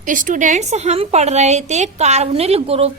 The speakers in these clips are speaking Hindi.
स्टूडेंट्स, हम पढ़ रहे थे कार्बोनिल ग्रुप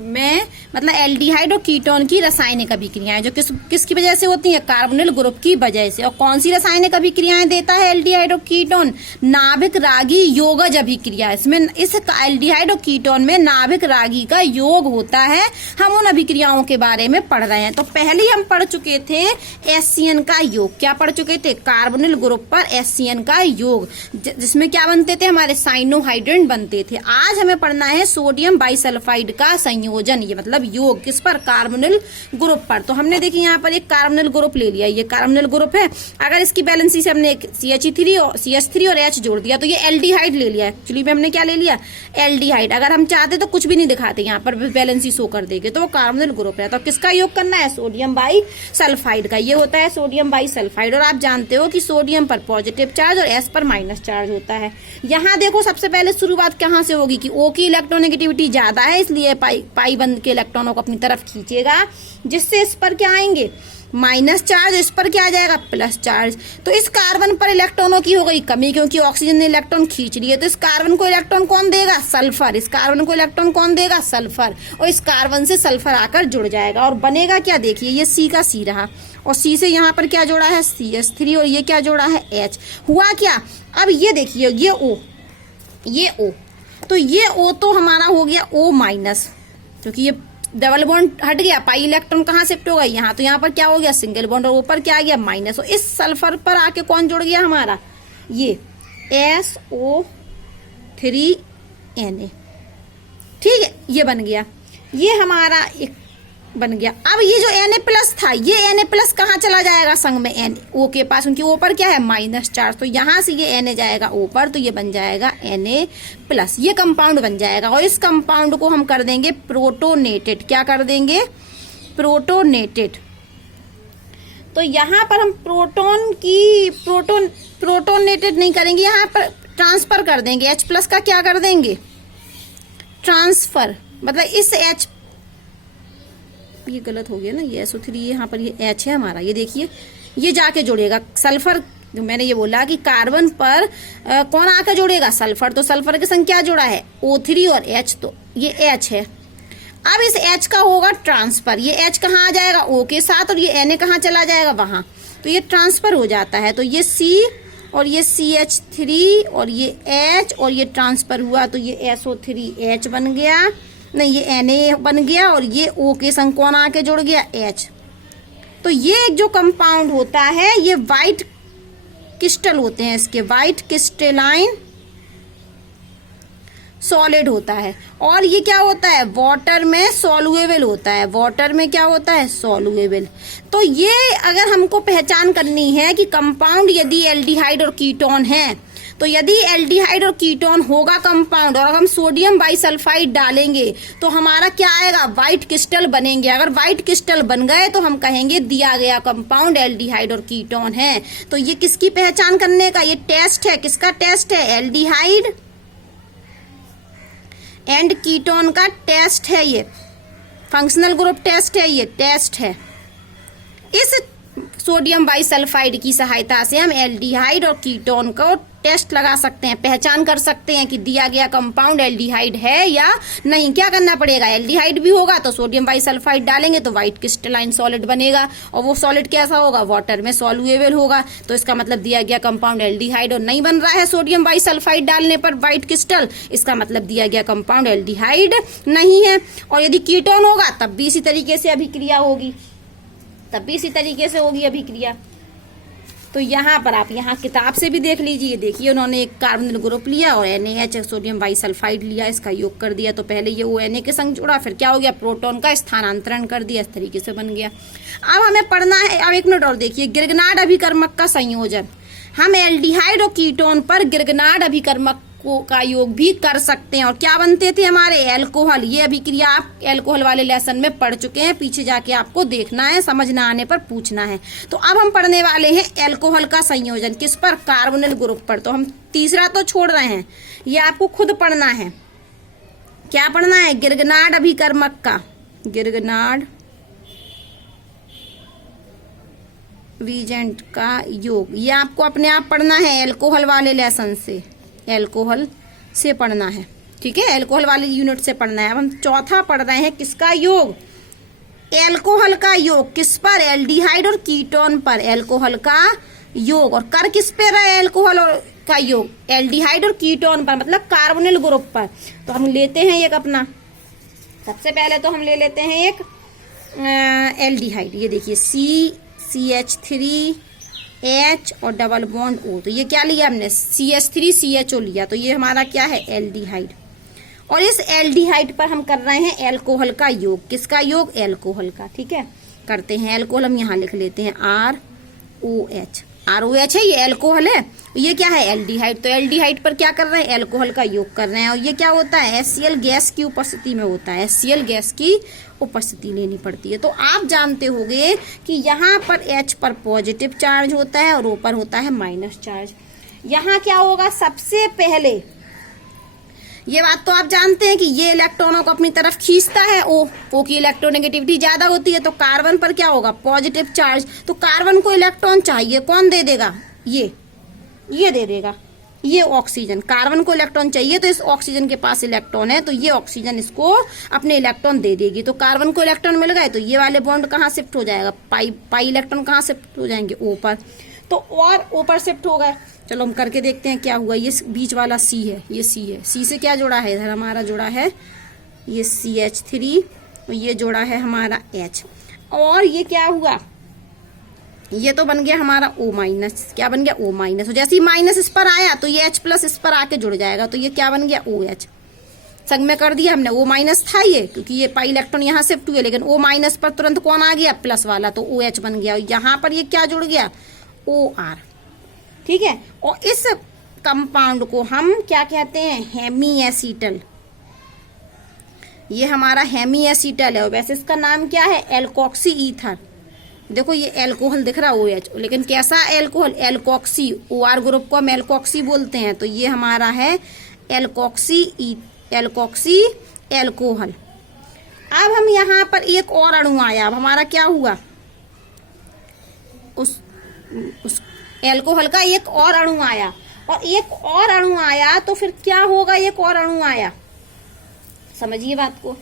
में मतलब एल्डिहाइड और कीटोन की रासायनिक अभिक्रियाएं जो किसकी वजह से होती हैं, कार्बोनिल ग्रुप की वजह से। और कौन सी रासायनिक अभिक्रियाएं देता है एल्डिहाइड और कीटोन? नाभिक रागी योगज अभिक्रिया। इसमें इस एल्डिहाइड और कीटोन में नाभिक रागी का योग होता है। हम उन अभिक्रियाओं के बारे में पढ़ रहे हैं। तो पहले ही हम पढ़ चुके थे एससीएन का योग। क्या पढ़ चुके थे? कार्बोनिल ग्रुप पर एससीएन का योग, जिसमें क्या बनते थे, हमारे साइनोहाइड्रेट बनते थे। आज हमें पढ़ना है सोडियम बाइसल्फाइड का संयोजन, ये मतलब योग किस पर, कार्बोनिल ग्रुप पर। तो हमने देखिए यहाँ पर एक कार्बोनिल ग्रुप ले लिया, ये कार्बोनिल ग्रुप है। अगर इसकी बैलेंसी से हमने CH3 और H जोड़ दिया तो ये एल्डिहाइड ले लिया। एक्चुअली में हमने क्या ले लिया, एल्डिहाइड। अगर हम चाहते तो कुछ भी नहीं दिखाते, यहाँ पर बैलेंसी शो कर देंगे तो वो कार्बोनिल ग्रुप है। तो किसका योग करना है? सोडियम बाइसल्फाइड का। ये होता है सोडियम बाइसल्फाइड। और आप जानते हो कि सोडियम पर पॉजिटिव चार्ज और S पर माइनस चार्ज होता है। यहाँ देखो सबसे पहले शुरुआत कहाँ से होगी कि O की इलेक्ट्रोनेगेटिविटी ज्यादा है, इसलिए पाई बंद के इलेक्ट्रॉनों को अपनी तरफ खींचेगा, जिससे इस पर क्या आएंगे, माइनस चार्ज। इस पर क्या आ जाएगा, प्लस चार्ज। तो इस कार्बन पर इलेक्ट्रॉनों की हो गई कमी, क्योंकि ऑक्सीजन ने इलेक्ट्रॉन खींच लिए। तो इस कार्बन को इलेक्ट्रॉन कौन देगा? सल्फर। इस कार्बन को इलेक्ट्रॉन कौन देगा? सल्फर। और इस कार्बन से सल्फर आकर जुड़ जाएगा और बनेगा क्या, देखिए ये C का C रहा, और C से यहाँ पर क्या जोड़ा है, CH3, और ये क्या जोड़ा है, H। हुआ क्या, अब ये देखिए ये O, तो ये O तो हमारा हो गया O माइनस, क्योंकि ये डबल बॉन्ड हट गया, पाई इलेक्ट्रॉन कहाँ शिफ्ट होगा, यहाँ। तो यहाँ पर क्या हो गया, सिंगल बॉन्ड, और ऊपर क्या आ गया, माइनस। और इस सल्फर पर आके कौन जुड़ गया हमारा, ये SO3Na। ठीक है, ये बन गया, ये हमारा एक बन गया। अब ये जो Na प्लस था, ये Na प्लस कहाँ चला जाएगा, संग में O के पास, उनके ऊपर क्या है, माइनस चार्ज। तो यहाँ से ये Na जाएगा ऊपर, तो ये बन जाएगा Na प्लस, ये कंपाउंड बन जाएगा। और इस कंपाउंड को हम कर देंगे प्रोटोनेटेड। क्या कर देंगे, प्रोटोनेटेड। तो यहाँ पर हम प्रोटोनेटेड नहीं करेंगे, यहाँ पर ट्रांसफर कर देंगे। H प्लस का क्या कर देंगे, ट्रांसफर। मतलब इस H, ये गलत हो गया ना, ये SO3, यहाँ पर ये H है हमारा, ये देखिए ये जाके जुड़ेगा सल्फर। मैंने ये बोला कि कार्बन पर कौन आकर जुड़ेगा, सल्फर। तो सल्फर के संग क्या जुड़ा है, O3 और H, तो ये H है। अब इस H का होगा ट्रांसफर, ये H कहाँ आ जाएगा, O के साथ, और ये Na कहाँ चला जाएगा, वहां। तो ये ट्रांसफर हो जाता है। तो ये C और ये CH3 और ये H, और ये ट्रांसफर हुआ तो ये SO3H बन गया, नहीं ये Na बन गया, और ये O के संग कौन आके जुड़ गया, H। तो ये एक जो कंपाउंड होता है, ये व्हाइट क्रिस्टल होते हैं इसके, व्हाइट क्रिस्टलाइन सॉलिड होता है। और ये क्या होता है, वाटर में सॉल्युएबल होता है। वाटर में क्या होता है, सॉल्युएबल। तो ये अगर हमको पहचान करनी है कि कंपाउंड यदि एल्डिहाइड और कीटोन है, तो यदि एल्डिहाइड और कीटोन होगा कंपाउंड, और हम सोडियम बाइसल्फाइड डालेंगे तो हमारा क्या आएगा, व्हाइट क्रिस्टल बनेंगे। अगर व्हाइट क्रिस्टल बन गए तो हम कहेंगे दिया गया कंपाउंड एल्डिहाइड और कीटोन है। तो ये किसकी पहचान करने का ये टेस्ट है, किसका टेस्ट है, एल्डिहाइड एंड कीटोन का टेस्ट है, ये फंक्शनल ग्रुप टेस्ट है, ये टेस्ट है। इस सोडियम बाइसल्फाइड की सहायता से हम एल्डिहाइड और कीटोन को टेस्ट लगा सकते हैं, पहचान कर सकते हैं कि दिया गया कंपाउंड एल्डिहाइड है या नहीं। क्या करना पड़ेगा, एल्डिहाइड भी होगा तो सोडियम बाइसल्फाइड डालेंगे तो व्हाइट क्रिस्टलाइन सॉलिड बनेगा, और वो सॉलिड कैसा होगा, वाटर में सॉल्युएबल होगा। तो इसका मतलब दिया गया कंपाउंड एल्डिहाइड, और नहीं बन रहा है सोडियम बाइसल्फाइड डालने पर व्हाइट क्रिस्टल, इसका मतलब दिया गया कंपाउंड एल्डिहाइड नहीं है। और यदि कीटोन होगा तब भी इसी तरीके से अभिक्रिया होगी, अभिक्रिया। तो यहाँ पर आप यहाँ किताब से भी देख लीजिए, देखिए उन्होंने एक कार्बोनिल ग्रुप लिया और NaH सोडियम बाइसल्फाइड लिया, इसका योग कर दिया। तो पहले ये ONA के संग जुड़ा, फिर क्या हो गया, प्रोटॉन का स्थानांतरण कर दिया, इस तरीके से बन गया। अब हमें पढ़ना है, अब एक मिनट और देखिए, गिरगनार्ड अभिकर्मक का संयोजन। हम एल्डिहाइड और कीटोन पर गिरगनार्ड अभिकर्मक का योग भी कर सकते हैं। और क्या बनते थे हमारे, एल्कोहल। ये अभिक्रिया आप एल्कोहल वाले लेसन में पढ़ चुके हैं, पीछे जाके आपको देखना है, समझ ना आने पर पूछना है। तो अब हम पढ़ने वाले हैं एल्कोहल का संयोजन, किस पर, कार्बोनिल ग्रुप पर। तो हम तीसरा तो छोड़ रहे हैं, ये आपको खुद पढ़ना है। क्या पढ़ना है, गिरगनार्ड अभिकर्मक का, गिरगनार्ड रीजेंट का योग, ये आपको अपने आप पढ़ना है एल्कोहल वाले लेसन से, एल्कोहल से पढ़ना है, ठीक है, अल्कोहल वाली यूनिट से पढ़ना है। अब हम चौथा पढ़ रहे हैं किसका योग, अल्कोहल का योग किस पर, एल्डिहाइड और कीटोन पर अल्कोहल का योग। और कर किस पे रहा है अल्कोहल और का योग, एल्डिहाइड और कीटोन पर, मतलब कार्बोनिल ग्रुप पर। तो हम लेते हैं एक अपना, सबसे पहले तो हम ले लेते हैं एक एल्डिहाइड, ये देखिए CH3H और डबल बॉन्ड O। तो ये क्या लिया हमने, CH3CHO लिया, तो ये हमारा क्या है, एल्डिहाइड। और इस एल्डिहाइड पर हम कर रहे हैं अल्कोहल का योग, किसका योग, अल्कोहल का, ठीक है। करते हैं अल्कोहल, हम यहाँ लिख लेते हैं ROH है, ये अल्कोहल है, ये क्या है, एल्डिहाइड। तो एल्डिहाइड पर क्या कर रहे हैं, अल्कोहल का योग कर रहे हैं। और ये क्या होता है, HCl गैस की उपस्थिति में होता है, HCl गैस की उपस्थिति लेनी पड़ती है। तो आप जानते होंगे कि यहाँ पर H पर पॉजिटिव चार्ज होता है और O पर होता है माइनस चार्ज। यहाँ क्या होगा, सबसे पहले ये बात तो आप जानते हैं कि ये इलेक्ट्रॉनों को अपनी तरफ खींचता है, ओ की इलेक्ट्रोनेगेटिविटी ज्यादा होती है, तो कार्बन पर क्या होगा, पॉजिटिव चार्ज। तो कार्बन को इलेक्ट्रॉन चाहिए, कौन दे देगा, ये दे देगा, ये ऑक्सीजन। कार्बन को इलेक्ट्रॉन चाहिए, तो इस ऑक्सीजन के पास इलेक्ट्रॉन है, तो ये ऑक्सीजन इसको अपने इलेक्ट्रॉन दे देगी। तो कार्बन को इलेक्ट्रॉन मिल गए, तो ये वाले बॉन्ड कहाँ शिफ्ट हो जाएगा, पाई इलेक्ट्रॉन कहाँ शिफ्ट हो जाएंगे, O पर। तो और O पर शिफ्ट हो गए। चलो हम करके देखते हैं क्या हुआ। ये बीच वाला C है, ये C है, C से क्या जुड़ा है, इधर हमारा जुड़ा है ये CH3 और ये जुड़ा है हमारा H। और ये क्या हुआ, ये तो बन गया हमारा O माइनस, क्या बन गया, O माइनस। जैसे ही माइनस इस पर आया तो ये H प्लस इस पर आके जुड़ जाएगा, तो ये क्या बन गया, OH। संग में कर दिया हमने, O माइनस था ये, क्योंकि ये पाई इलेक्ट्रॉन यहाँ शिफ्ट हुए, लेकिन O माइनस पर तुरंत कौन आ गया, प्लस वाला, तो OH बन गया। और यहाँ पर ये क्या जुड़ गया, OR, ठीक है। और इस कंपाउंड को हम क्या कहते हैं, हेमी एसीटल। ये हमारा हेमी एसीटल है, और वैसे इसका नाम क्या है, एल्कोक्सी ईथर। देखो ये एल्कोहल दिख रहा है OH, लेकिन कैसा एल्कोहल, एल्कोक्सी। OR ग्रुप को हम एल्कोक्सी बोलते हैं, तो ये हमारा है एल्कोक्सी एल्कोहल। अब हम यहाँ पर एक और अणु आया, अब हमारा क्या हुआ, उस एल्कोहल का एक और अणु आया, और एक और अणु आया तो फिर क्या होगा, एक और अणु आया, समझिए बात को,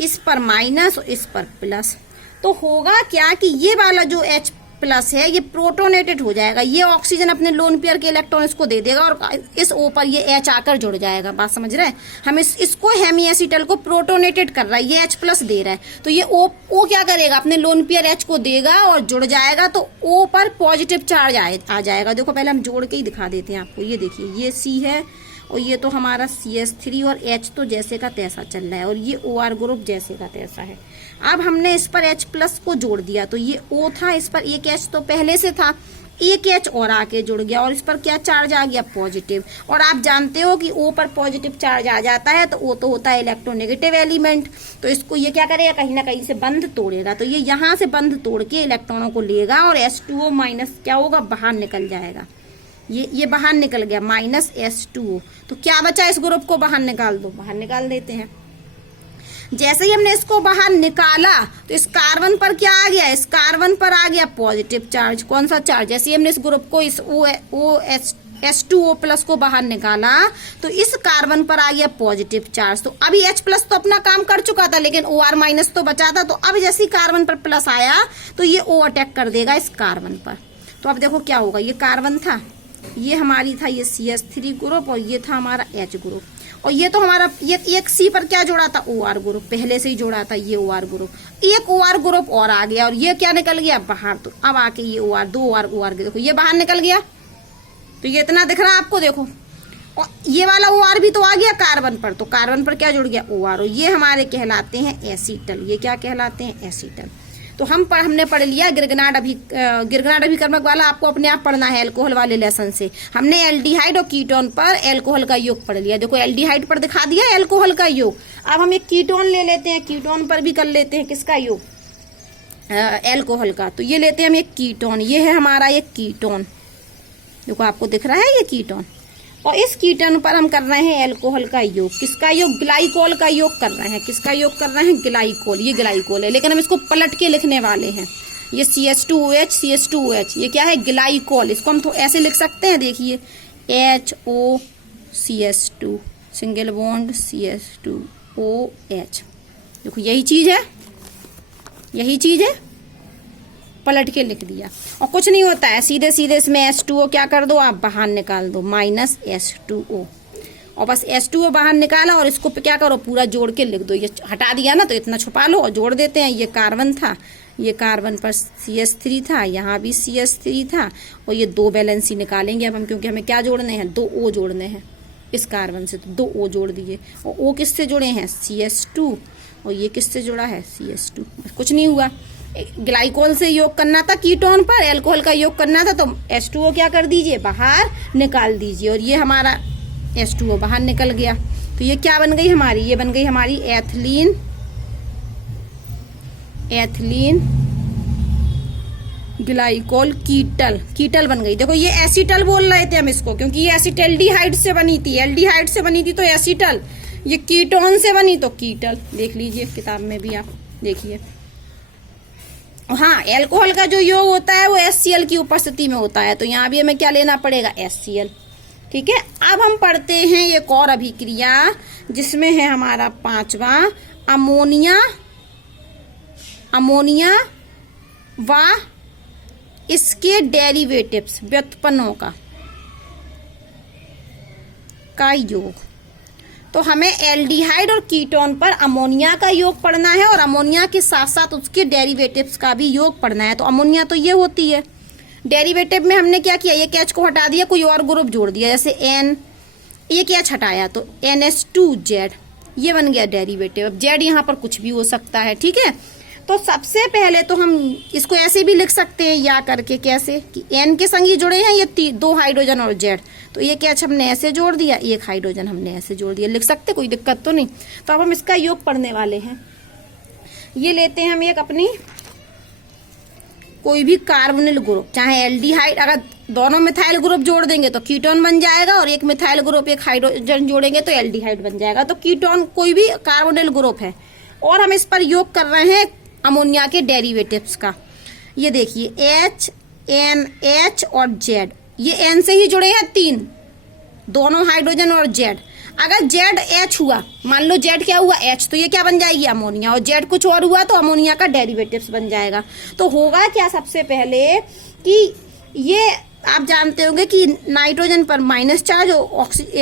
इस पर माइनस और इस पर प्लस। तो होगा क्या कि ये वाला जो H प्लस है ये प्रोटोनेटेड हो जाएगा, ये ऑक्सीजन अपने लोन पेयर के इलेक्ट्रॉन इसको दे देगा, और इस O पर ये H आकर जुड़ जाएगा। बात समझ रहे हैं, हम इसको हेमी एसीटल को प्रोटोनेटेड कर रहा है, ये H प्लस दे रहा है, तो ये O क्या करेगा, अपने लोन पेयर H को देगा और जुड़ जाएगा, तो O पर पॉजिटिव चार्ज आ जाएगा। देखो पहले हम जोड़ के ही दिखा देते हैं आपको, ये देखिए ये C है और ये तो हमारा CH3 और H तो जैसे का तैसा चल रहा है, और ये OR ग्रुप जैसे का तैसा है। अब हमने इस पर H प्लस को जोड़ दिया, तो ये O था, इस पर एक H तो पहले से था, एक H और आके जुड़ गया, और इस पर क्या चार्ज आ गया, पॉजिटिव। और आप जानते हो कि O पर पॉजिटिव चार्ज आ जाता है तो O तो होता है इलेक्ट्रोनेगेटिव एलिमेंट, तो इसको ये क्या करेगा, कहीं ना कहीं से बंध तोड़ेगा, तो ये यहाँ से बंध तोड़ के इलेक्ट्रॉनों को लेगा, और H2O माइनस क्या होगा, बाहर निकल जाएगा। ये बाहर निकल गया, माइनस H2O। तो क्या बचा, इस ग्रुप को बाहर निकाल दो, बाहर निकाल देते हैं। जैसे ही हमने इसको बाहर निकाला तो इस कार्बन पर क्या आ गया, इस कार्बन पर आ गया पॉजिटिव चार्ज। कौन सा चार्ज, जैसे ही हमने इस ग्रुप को, इस H2O प्लस को बाहर निकाला तो इस कार्बन पर आ गया पॉजिटिव चार्ज। तो अभी H प्लस तो अपना काम कर चुका था, लेकिन OR माइनस तो बचा था, तो अब जैसे ही कार्बन पर प्लस आया तो ये O अटैक कर देगा इस कार्बन पर। तो अब देखो क्या होगा, ये कार्बन था, ये हमारी था ये CH3 ग्रुप, और ये था हमारा H ग्रुप, और ये तो हमारा ये एक C पर क्या जोड़ा था, OR ग्रुप पहले से ही जोड़ा था, ये OR ग्रुप, एक OR ग्रुप और आ गया, और ये क्या निकल गया बाहर। तो अब आके ये OR, दो OR देखो ये बाहर निकल गया, तो ये इतना दिख रहा है आपको, देखो। और ये वाला OR भी तो आ गया कार्बन पर, तो कार्बन पर क्या जुड़ गया, OR, और ये हमारे कहलाते हैं एसीटल। ये क्या कहलाते हैं, एसीटल। तो हमने पढ़ लिया गिरगनाट अभिकर्मक वाला, आपको अपने आप पढ़ना है अल्कोहल वाले लेसन से। हमने एल्डिहाइड और कीटोन पर अल्कोहल का योग पढ़ लिया। देखो एल्डिहाइड पर दिखा दिया अल्कोहल का योग। अब हम एक कीटोन ले लेते हैं, कीटोन पर भी कर लेते हैं किसका योग, अल्कोहल का। तो ये लेते हैं हम एक कीटोन, ये है हमारा एक कीटोन, देखो आपको दिख रहा है ये कीटोन, और इस कीटोन पर हम कर रहे हैं अल्कोहल का योग। किसका योग, ग्लाइकोल का योग कर रहे हैं। किसका योग कर रहे हैं, ग्लाइकोल। ये ग्लाइकोल है, लेकिन हम इसको पलट के लिखने वाले हैं। ये CH2OH, ये क्या है, ग्लाइकोल। इसको हम तो ऐसे लिख सकते हैं, देखिए HO CH2, single bond CH2OH। देखो यही चीज है, यही चीज है, पलट के लिख दिया। और कुछ नहीं होता है, सीधे सीधे इसमें H2O क्या कर दो आप, बाहर निकाल दो, माइनस H2O। और बस H2O बाहर निकाला और इसको क्या करो, पूरा जोड़ के लिख दो। ये हटा दिया ना तो इतना छुपा लो और जोड़ देते हैं। ये कार्बन था, ये कार्बन पर CH3 था, यहाँ भी CH3 था, और ये 2 वैलेंसी निकालेंगे अब हम, क्योंकि हमें क्या जोड़ने हैं, 2 O जोड़ने हैं इस कार्बन से, तो 2 O जोड़ दिए। और O किससे जुड़े हैं, CH2, और ये किससे जुड़ा है, CH2। कुछ नहीं हुआ। ग्लाइकोल से योग करना था कीटोन पर, एल्कोहल का योग करना था, तो H2O क्या कर दीजिए, बाहर निकाल दीजिए, और ये हमारा H2O बाहर निकल गया। तो ये क्या बन गई हमारी, ये बन गई हमारी एथिलीन, एथिलीन ग्लाइकोल कीटल बन गई। देखो ये एसिटल बोल रहे थे हम इसको, क्योंकि ये एसिटल्डिहाइड से बनी थी, एल्डिहाइड से बनी थी तो एसिटल, ये कीटोन से बनी तो कीटल। देख लीजिए किताब में भी आप देखिए। हाँ, एल्कोहल का जो योग होता है वो HCl की उपस्थिति में होता है, तो यहाँ भी हमें क्या लेना पड़ेगा, HCl। ठीक है, अब हम पढ़ते हैं एक और अभिक्रिया जिसमें है हमारा 5वां अमोनिया व इसके डेरिवेटिव्स, व्युत्पन्नों का योग। तो हमें एल्डिहाइड और कीटोन पर अमोनिया का योग पढ़ना है, और अमोनिया के साथ साथ उसके डेरिवेटिव्स का भी योग पढ़ना है। तो अमोनिया तो ये होती है, डेरिवेटिव में हमने क्या किया, एक H को हटा दिया, कोई और ग्रुप जोड़ दिया, जैसे N, एक H हटाया तो NH2Z, ये बन गया डेरिवेटिव। अब Z यहाँ पर कुछ भी हो सकता है। ठीक है, तो सबसे पहले तो हम इसको ऐसे भी लिख सकते हैं या करके, कैसे कि N के संग ही जुड़े हैं ये 2 हाइड्रोजन और Z, तो एक H हमने ऐसे जोड़ दिया, एक हाइड्रोजन हमने ऐसे जोड़ दिया, लिख सकते, कोई दिक्कत तो नहीं। तो अब हम इसका योग पढ़ने वाले हैं। ये लेते हैं हम एक अपनी कोई भी कार्बोनिल ग्रुप, चाहे एल्डिहाइड, अगर दोनों मिथाइल ग्रुप जोड़ देंगे तो कीटोन बन जाएगा, और एक मिथाइल ग्रुप एक हाइड्रोजन जोड़ेंगे तो एल्डिहाइड बन जाएगा। तो कीटोन कोई भी कार्बोनिल ग्रुप है, और हम इस पर योग कर रहे हैं अमोनिया के डेरिवेटिव्स का। ये देखिए H, N, H और Z, ये N से ही जुड़े हैं 3, दोनों हाइड्रोजन और Z। अगर Z H हुआ, मान लो Z क्या हुआ, H, तो ये क्या बन जाएगी, अमोनिया, और Z कुछ और हुआ तो अमोनिया का डेरिवेटिव्स बन जाएगा। तो होगा क्या, सबसे पहले कि ये आप जानते होंगे कि नाइट्रोजन पर माइनस चार्ज,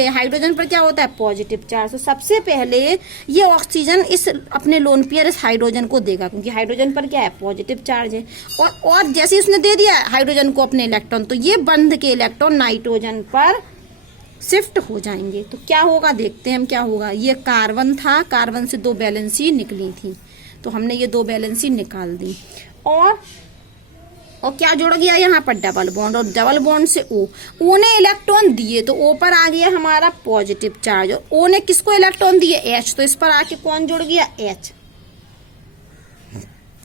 हाइड्रोजन पर क्या होता है, पॉजिटिव चार्ज। तो सबसे पहले ये ऑक्सीजन इस अपने लोन पेयर इस हाइड्रोजन को देगा, क्योंकि हाइड्रोजन पर क्या है, पॉजिटिव चार्ज है। और जैसे उसने दे दिया हाइड्रोजन को अपने इलेक्ट्रॉन, तो ये बंध के इलेक्ट्रॉन नाइट्रोजन पर शिफ्ट हो जाएंगे। तो क्या होगा, देखते हैं हम क्या होगा। ये कार्बन था, कार्बन से 2 वैलेंसी निकली थी, तो हमने ये 2 वैलेंसी निकाल दी, और क्या जुड़ गया यहाँ पर, डबल बॉन्ड, और डबल बॉन्ड से O ने इलेक्ट्रॉन दिए तो O पर आ गया हमारा पॉजिटिव चार्ज, और O ने किसको इलेक्ट्रॉन दिए, H, तो इस पर आके कौन जुड़ गया, H।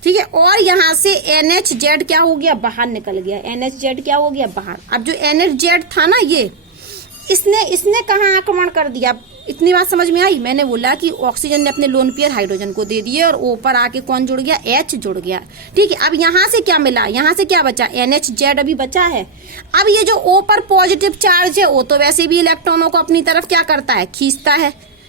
ठीक है, और यहाँ से NHZ क्या हो गया, बाहर निकल गया, NHZ क्या हो गया, बाहर। अब जो NHZ था ना, ये इसने कहाँ आक्रमण कर दिया, इतनी बात समझ में आई। मैंने बोला कि ऑक्सीजन ने अपने लोन पेयर हाइड्रोजन को दे दिए, और O पर आके कौन जुड़ गया, H जुड़ गया। ठीक है, अब यहाँ से क्या मिला, यहाँ से क्या बचा, NHZ अभी बचा है। अब ये जो O पर पॉजिटिव चार्ज है, O तो वैसे भी इलेक्ट्रॉनों को अपनी तरफ क्या करता है,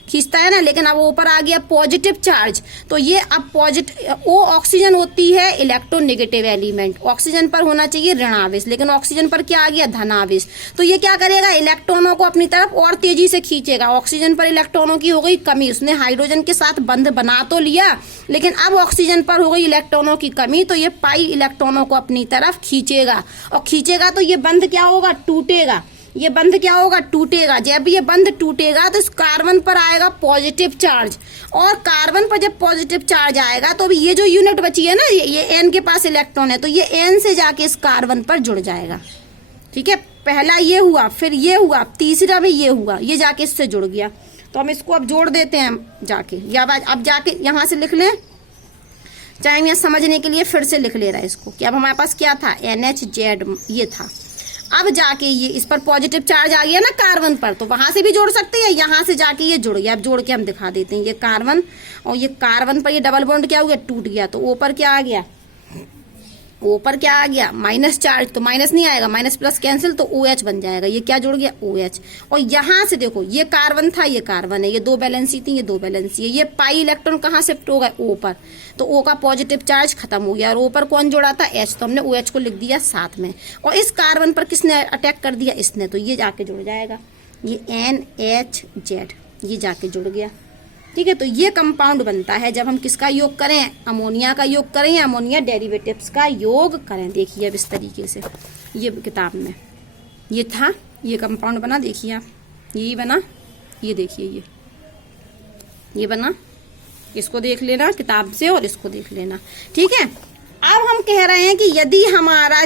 खींचता है ना, लेकिन अब ऊपर आ गया पॉजिटिव चार्ज, तो ये अब पॉजिटिव, O ऑक्सीजन होती है इलेक्ट्रोनेगेटिव एलिमेंट, ऑक्सीजन पर होना चाहिए ऋणावेश, लेकिन ऑक्सीजन पर क्या आ गया, धनावेश। तो ये क्या करेगा, इलेक्ट्रॉनों को अपनी तरफ और तेजी से खींचेगा। ऑक्सीजन पर इलेक्ट्रॉनों की हो गई कमी, उसने हाइड्रोजन के साथ बंध बना तो लिया, लेकिन अब ऑक्सीजन पर हो गई इलेक्ट्रॉनों की कमी, तो ये पाई इलेक्ट्रॉनों को अपनी तरफ खींचेगा, और खींचेगा तो ये बंध क्या होगा, टूटेगा। ये बंध क्या होगा, टूटेगा। जब ये बंध टूटेगा तो इस कार्बन पर आएगा पॉजिटिव चार्ज, और कार्बन पर जब पॉजिटिव चार्ज आएगा तो अभी ये जो यूनिट बची है ना, ये N के पास इलेक्ट्रॉन है, तो ये N से जाके इस कार्बन पर जुड़ जाएगा। ठीक है, पहला ये हुआ, फिर ये हुआ, तीसरा में ये हुआ, ये जाके इससे जुड़ गया। तो हम इसको अब जोड़ देते हैं जाके, या अब जाके यहाँ से लिख लें, चाहे मैं समझने के लिए फिर से लिख ले रहा है इसको, कि अब हमारे पास क्या था, NHZ ये था। अब जाके ये इस पर पॉजिटिव चार्ज आ गया ना कार्बन पर, तो वहां से भी जोड़ सकते हैं, यहाँ से जाके ये जुड़ गया। अब जोड़ के हम दिखा देते हैं, ये कार्बन और ये कार्बन पर ये डबल बॉन्ड क्या हो गया, टूट गया, तो O पर क्या आ गया, O पर क्या आ गया माइनस चार्ज, तो माइनस नहीं आएगा, माइनस प्लस कैंसिल, तो OH बन जाएगा। ये क्या जुड़ गया OH। और यहां से देखो ये कार्बन था, ये कार्बन है, ये दो वैलेंसी थी, ये दो वैलेंसी है, ये पाई इलेक्ट्रॉन कहाँ शिफ्ट होगा O पर, तो O का पॉजिटिव चार्ज खत्म हो गया। और O पर कौन जोड़ा था H, तो हमने OH को लिख दिया साथ में। और इस कार्बन पर किसने अटैक कर दिया, इसने, तो ये जाके जुड़ जाएगा, ये NHZ, ये जाके जुड़ गया। ठीक है, तो ये कंपाउंड बनता है जब हम किसका योग करें, अमोनिया का योग करें या अमोनिया डेरिवेटिव्स का योग करें। देखिए अब इस तरीके से ये किताब में ये था, ये कंपाउंड बना, देखिए आप, यही बना, ये देखिए ये बना, इसको देख लेना किताब से और इसको देख लेना। ठीक है, अब हम कह रहे हैं कि यदि हमारा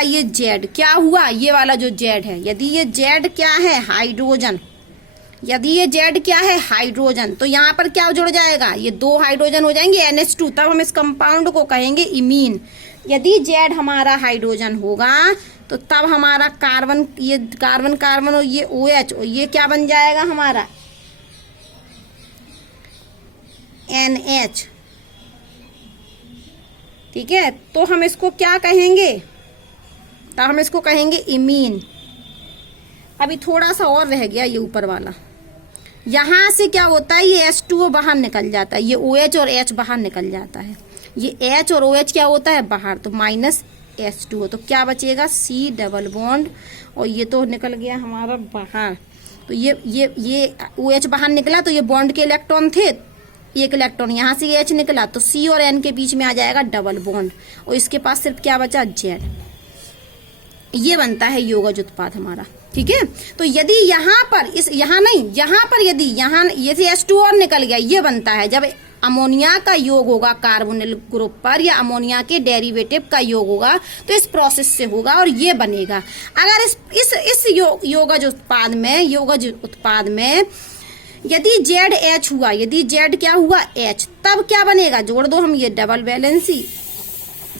ये Z क्या हुआ, ये वाला जो Z है, यदि ये Z क्या है हाइड्रोजन, यदि ये Z क्या है हाइड्रोजन, तो यहाँ पर क्या जुड़ जाएगा, ये दो हाइड्रोजन हो जाएंगे NH2, तब हम इस कंपाउंड को कहेंगे इमीन। यदि Z हमारा हाइड्रोजन होगा तो तब हमारा कार्बन, ये कार्बन और ये OH, और ये क्या बन जाएगा हमारा NH। ठीक है, तो हम इसको क्या कहेंगे, तब हम इसको कहेंगे इमीन। अभी थोड़ा सा और रह गया ये ऊपर वाला, यहां से क्या होता है, ये H2O बाहर निकल जाता है, ये OH और H बाहर निकल जाता है, ये H और OH क्या होता है बाहर, तो माइनस H2O, तो क्या बचेगा C डबल बॉन्ड, और ये तो निकल गया हमारा बाहर, तो ये OH बाहर निकला, तो ये बॉन्ड के इलेक्ट्रॉन थे, एक इलेक्ट्रॉन यहाँ से H निकला, तो C और N के बीच में आ जाएगा डबल बॉन्ड, और इसके पास सिर्फ क्या बचा Z। ये बनता है योगज उत्पाद हमारा। ठीक है, तो यदि यहाँ पर यदि ये से H2 और निकल गया, ये बनता है जब अमोनिया का योग होगा कार्बोनिल ग्रुप पर, या अमोनिया के डेरिवेटिव का योग होगा, तो इस प्रोसेस से होगा और ये बनेगा। अगर इस योगज उत्पाद में यदि ZH हुआ, यदि Z क्या हुआ H, तब क्या बनेगा, जोड़ दो हम ये डबल वैलेंसी,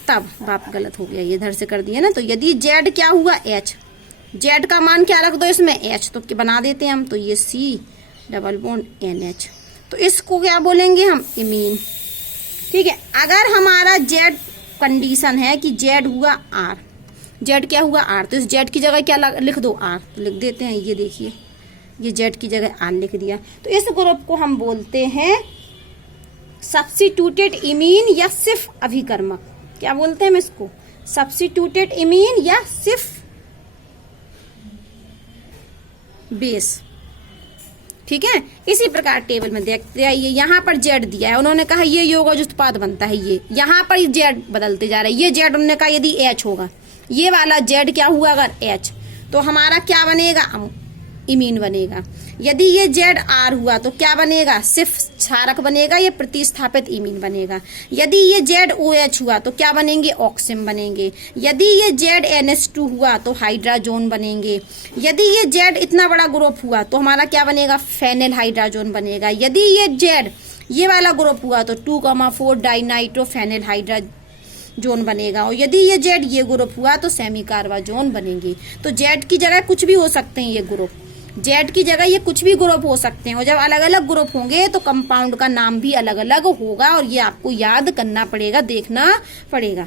तब बाप गलत हो गया, ये इधर से कर दिया ना, तो यदि Z क्या हुआ H, Z का मान क्या रख दो इसमें H, तो बना देते हैं हम, तो ये C डबल बॉन्ड NH, तो इसको क्या बोलेंगे हम इमीन। ठीक है, अगर हमारा Z कंडीशन है कि Z हुआ R, Z क्या हुआ R, तो इस Z की जगह क्या लिख दो R, तो लिख देते हैं, ये देखिए ये Z की जगह R लिख दिया, तो इस ग्रुप को हम बोलते हैं सब्स्टिट्यूटेड इमीन या सिर्फ अभिकर्मक। क्या बोलते हैं हम इसको, सब्स्टिट्यूटेड इमीन या सिर्फ बेस। ठीक है, इसी प्रकार टेबल में देखते आइए, यहाँ पर Z दिया है, उन्होंने कहा ये योगज उत्पाद बनता है, ये यहाँ पर Z बदलते जा रहे हैं, ये Z उन्होंने कहा यदि H होगा, ये वाला Z क्या हुआ अगर H, तो हमारा क्या बनेगा इमीन बनेगा। यदि ये ZR हुआ तो क्या बनेगा, सिर्फ क्षारक बनेगा, ये प्रतिस्थापित इमीन बनेगा। यदि ये ZOH हुआ तो क्या बनेंगे, ऑक्सिम बनेंगे। यदि ये ZNH2 हुआ तो हाइड्राजोन बनेंगे। यदि ये Z इतना बड़ा ग्रुप हुआ तो हमारा क्या बनेगा, फेनिल हाइड्राजोन बनेगा। यदि ये Z ये वाला ग्रुप हुआ तो 2,4 डाइनाइट्रो फेनिल हाइड्राजोन बनेगा। और यदि ये Z ये ग्रुप हुआ तो सेमी कार्बाजोन बनेंगे। तो Z की जगह कुछ भी हो सकते हैं, ये ग्रुप Z की जगह ये कुछ भी ग्रुप हो सकते हैं, और जब अलग अलग ग्रुप होंगे तो कंपाउंड का नाम भी अलग अलग होगा, और ये आपको याद करना पड़ेगा, देखना पड़ेगा।